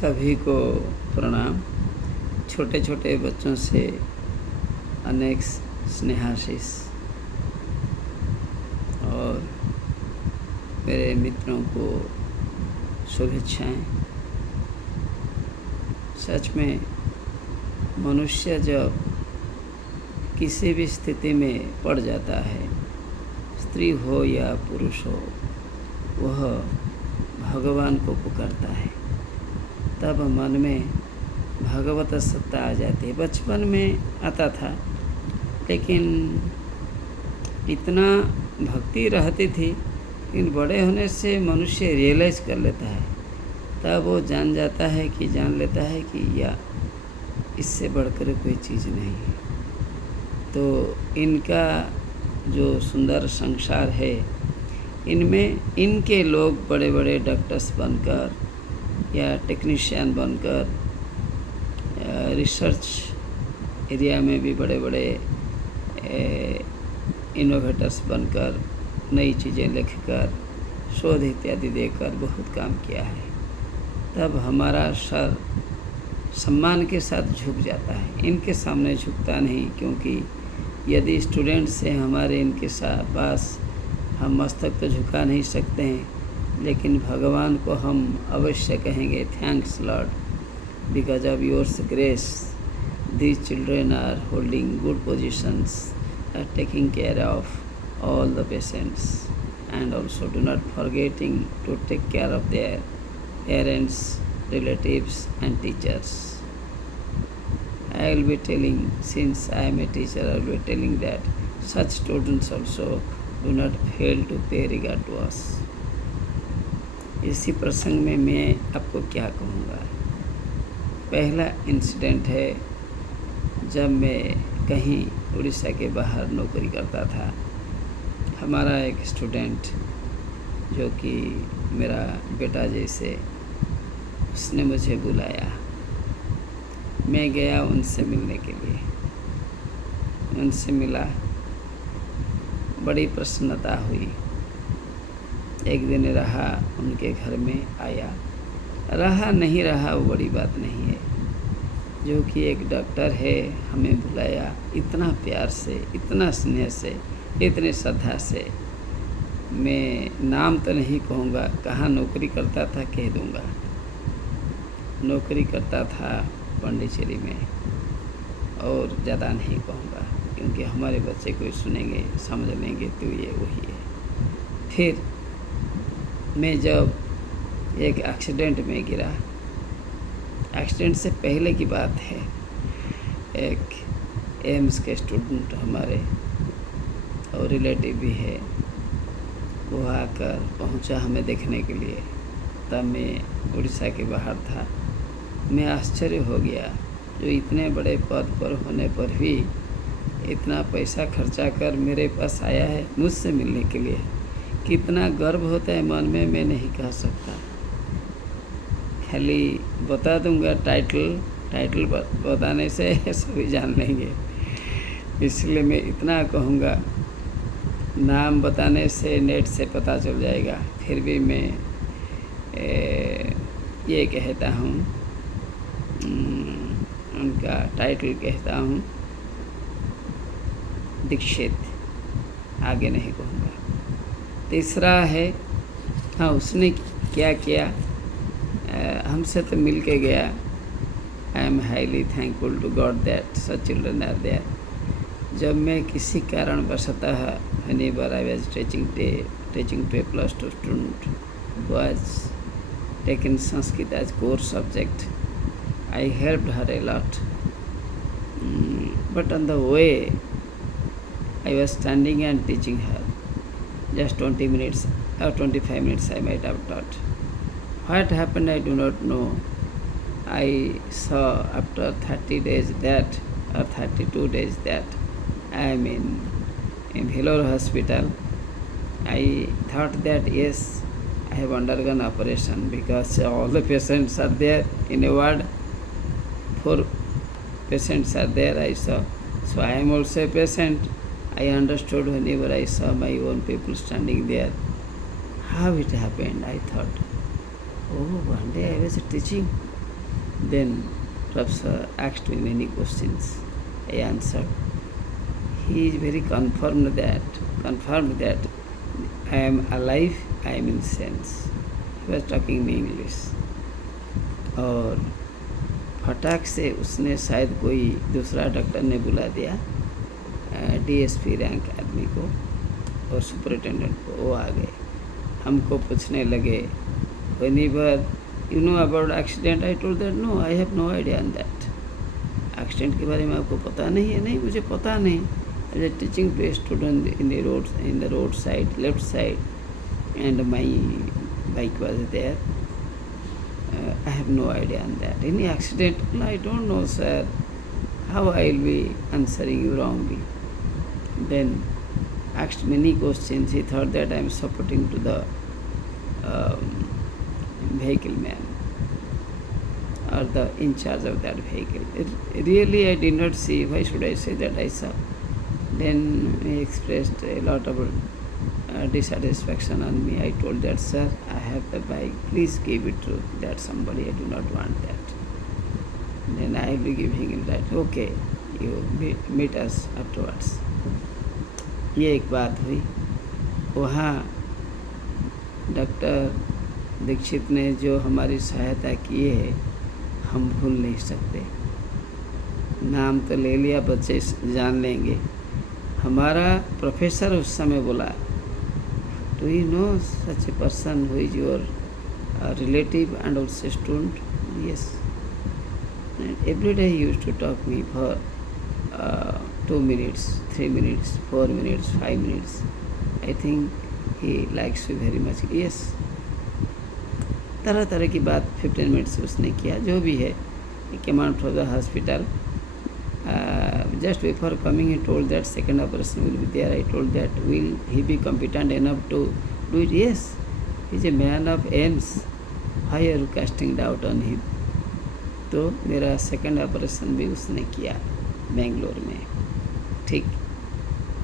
सभी को प्रणाम। छोटे छोटे बच्चों से अनेक स्नेहाशीष और मेरे मित्रों को शुभेच्छाएं। सच में मनुष्य जब किसी भी स्थिति में पड़ जाता है, स्त्री हो या पुरुष हो, वह भगवान को पुकारता है, तब मन में भगवत सत्ता आ जाती है। बचपन में आता था, लेकिन इतना भक्ति रहती थी, लेकिन बड़े होने से मनुष्य रियलाइज़ कर लेता है, तब वो जान लेता है कि या इससे बढ़कर कोई चीज़ नहीं है। तो इनका जो सुंदर संसार है, इनमें इनके लोग बड़े बड़े डॉक्टर्स बनकर या टेक्नीशियन बनकर, रिसर्च एरिया में भी बड़े बड़े इनोवेटर्स बनकर, नई चीज़ें लिखकर, शोध इत्यादि देकर बहुत काम किया है। तब हमारा सर सम्मान के साथ झुक जाता है, इनके सामने झुकता नहीं, क्योंकि यदि स्टूडेंट्स से हमारे इनके पास हम मस्तक तो झुका नहीं सकते हैं, लेकिन भगवान को हम अवश्य कहेंगे, thanks lord, because of yours grace these children are holding good positions, are taking care of all the patients, and also do not forgetting to take care of their parents, relatives and teachers. I will be telling, since I am a teacher, I will be telling that such students also do not fail to pay regard to us. इसी प्रसंग में मैं आपको क्या कहूँगा। पहला incident है, जब मैं कहीं उड़ीसा के बाहर नौकरी करता था। हमारा एक स्टूडेंट जो कि मेरा बेटा जैसे, उसने मुझे बुलाया। मैं गया उनसे मिलने के लिए, उनसे मिला, बड़ी प्रसन्नता हुई। एक दिन रहा, उनके घर में आया, रहा नहीं रहा वो बड़ी बात नहीं है। जो कि एक डॉक्टर है, हमें बुलाया इतना प्यार से, इतना स्नेह से, इतनी श्रद्धा से। मैं नाम तो नहीं कहूँगा, कहाँ नौकरी करता था कह दूँगा। नौकरी करता था पांडिचेरी में, और ज़्यादा नहीं कहूँगा, क्योंकि हमारे बच्चे कोई सुनेंगे, समझ लेंगे तो ये वही है। फिर मैं जब एक एक्सीडेंट में गिरा, एक्सीडेंट से पहले की बात है, एक एम्स के स्टूडेंट हमारे और रिलेटिव भी है, वो आकर पहुंचा हमें देखने के लिए। तब मैं उड़ीसा के बाहर था। मैं आश्चर्य हो गया, जो इतने बड़े पद पर होने पर भी इतना पैसा खर्चा कर मेरे पास आया है मुझसे मिलने के लिए। कितना गर्व होता है मन में, मैं नहीं कह सकता। खाली बता दूंगा टाइटल बताने से सभी जान लेंगे, इसलिए मैं इतना कहूँगा, नाम बताने से नेट से पता चल जाएगा। फिर भी मैं ये कहता हूँ, उनका टाइटल कहता हूँ दीक्षित, आगे नहीं कहूँगा। तीसरा है, हाँ, उसने क्या किया, हमसे तो मिल के गया। I am highly thankful to God that such children are there. जब मैं किसी कारण वशतः whenever I was teaching to a plus 2 student who was taken Sanskrit as core subject, I helped her a lot. But on the way, I was standing and teaching her. Just 20 minutes or 25 minutes I might have taught. What happened I do not know. I saw after 30 days that, or 32 days that, I am in Vellore hospital. I thought that yes, I have undergone operation, because all the patients are there in a ward. 4 patients are there, I saw. So I am also a patient. I understood whenever I saw my own people standing there. How it happened, I thought. Oh, one day I was teaching Then Professor asked me many questions. I answered. He is very confirmed that I am alive, I am in sense. He was talking in English. और फटाक से उसने शायद कोई दूसरा doctor ने बुला दिया, डीएसपी रैंक आदमी को और सुपरिटेंडेंट को। वो आ गए, हमको पूछने लगे, whenever you know about accident, I told that no, I have no idea on that. Accident के बारे में आपको पता नहीं है? नहीं, मुझे पता नहीं। As a teaching to a student in the road side, left side, and my bike was there. I have no idea on that. Any accident? No, I don't know, sir. How I will be answering you wrongly? Then asked many questions. He thought that I am supporting to the vehicle man or the in charge of that vehicle. Really, I did not see. Why should I say that I saw? Then he expressed a lot of dissatisfaction on me. I told that, sir, I have the bike. Please give it to that somebody. I do not want that. Then I will be giving him that. Okay, you meet us afterwards. ये एक बात हुई। वहाँ doctor Dixit ने जो हमारी सहायता की है, हम भूल नहीं सकते। नाम तो ले लिया, बच्चे जान लेंगे। हमारा प्रोफेसर उस समय बोला, do you know such a person who is your relative and also student? Yes. And every day he used to talk me for 2 minutes, 3 minutes, 4 minutes, 5 minutes. I think he likes you very much. Yes. तरह तरह की बात 15 minutes उसने किया। जो भी है, he came out from the hospital. Just before coming, he told that second operation will be there. I told that, will he be competent enough to do it? Yes. He is a man of aims. Why are you casting doubt on him? तो मेरा second operation भी उसने किया बेंगलोर में। ठीक,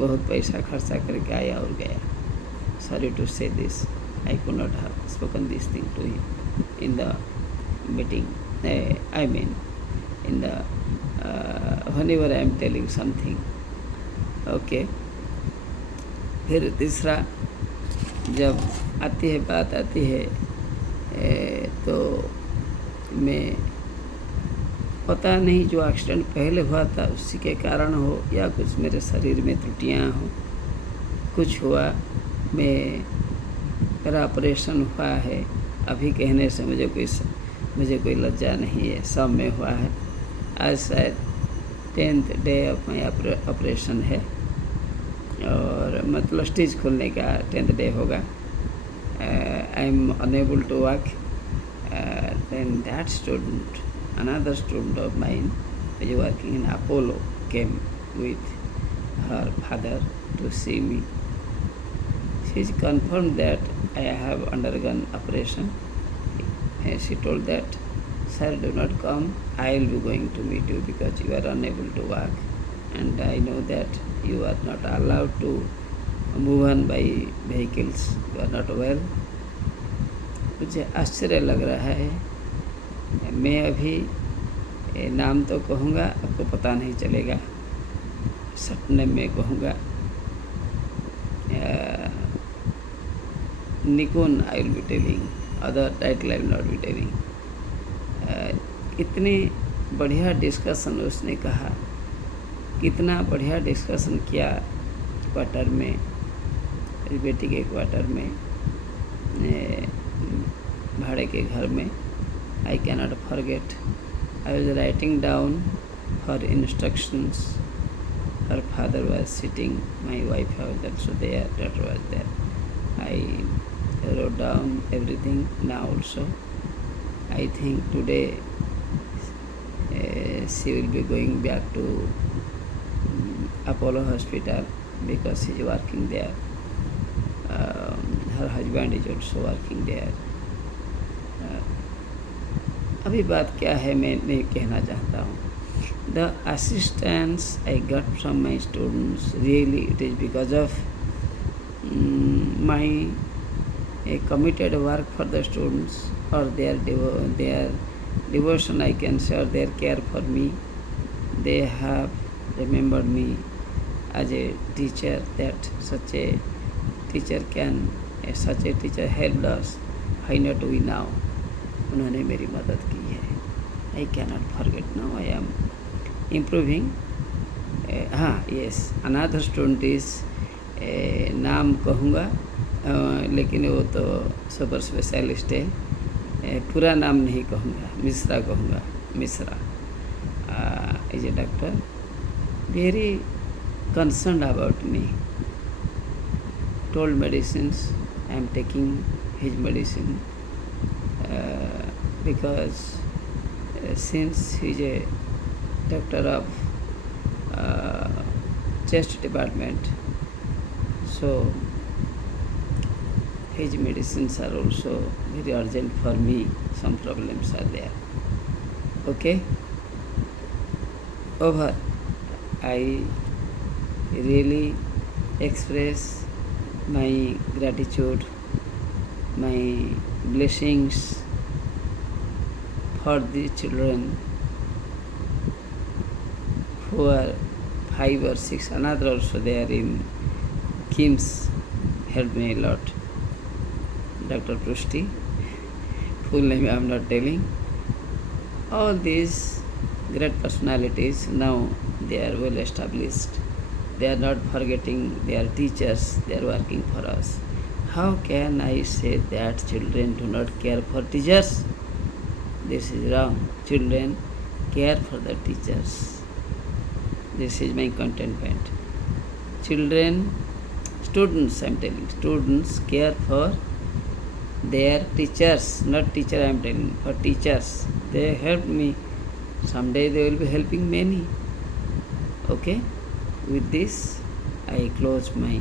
बहुत पैसा खर्चा करके आया और गया। Sorry to say this, I could not have spoken this thing to him in the meeting. I mean, in the whenever I am telling something. Okay. फिर तीसरा, जब बात आती है तो मैं पता नहीं जो एक्सीडेंट पहले हुआ था उसी के कारण हो या कुछ मेरे शरीर में त्रुटियां हो, कुछ हुआ। मेरा ऑपरेशन हुआ है, अभी कहने से मुझे कोई लज्जा नहीं है, सब में हुआ है। आज शायद 10th day of my operation है और मतलब स्टिच खुलने का 10th डे होगा। I am unable to walk. Then that student, another student of mine is working in Apollo, came with her father to see me. She is confirmed that I have undergone operation. She told that, sir, do not come, I will be going to meet you because you are unable to walk and I know that you are not allowed to move on by vehicles, you are not well. मुझे आश्चर्य लग रहा है। मैं अभी नाम तो कहूँगा, आपको पता नहीं चलेगा, सपने में कहूँगा। Nikon I will be telling, other title I will not be telling. इतनी बढ़िया डिस्कशन उसने कहा, कितना बढ़िया डिस्कशन किया क्वार्टर में, मेरी बेटी के क्वार्टर में, भाड़े के घर में। I cannot forget. I was writing down her instructions. Her father was sitting, my wife was also there, daughter was there. I wrote down everything now also. I think today she will be going back to Apollo Hospital because she is working there. Her husband is also working there. अभी बात क्या है मैं नहीं कहना चाहता हूँ। The assistance I got from my students, really it is because of my committed work for the students or their devotion I can share their care for me. They have remembered me as a teacher, that such a teacher can, such a teacher helped us. Why not we now? उन्होंने मेरी मदद की है. I cannot forget now. I am improving. हाँ, yes, another student is, नाम कहूँगा, लेकिन वो तो सुपर स्पेशलिस्ट है. पूरा नाम नहीं कहूँगा, मिश्रा कहूँगा. Mishra is a doctor, very concerned about me. Told medicines, I am taking his medicine because since he is a doctor of chest department, so his medicines are also very urgent for me. Some problems are there. Okay, over. I really express my gratitude, my blessings for the children who are 5 or 6. Another also there in KIMS helped me a lot. Dr. Prushti, full name I am not telling. All these great personalities, now they are well established. They are not forgetting their teachers, they are working for us. How can I say that children do not care for teachers? This is wrong. Children care for the teachers. This is my contentment. Children, students, I am telling, students care for their teachers, not teacher I am telling, for teachers. They helped me. Someday they will be helping many. Okay? With this, I close my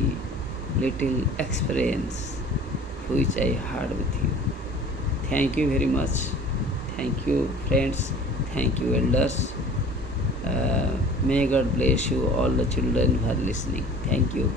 little experience which I had with you. Thank you very much. Thank you, friends. Thank you, elders. May God bless you, all the children who are listening. Thank you.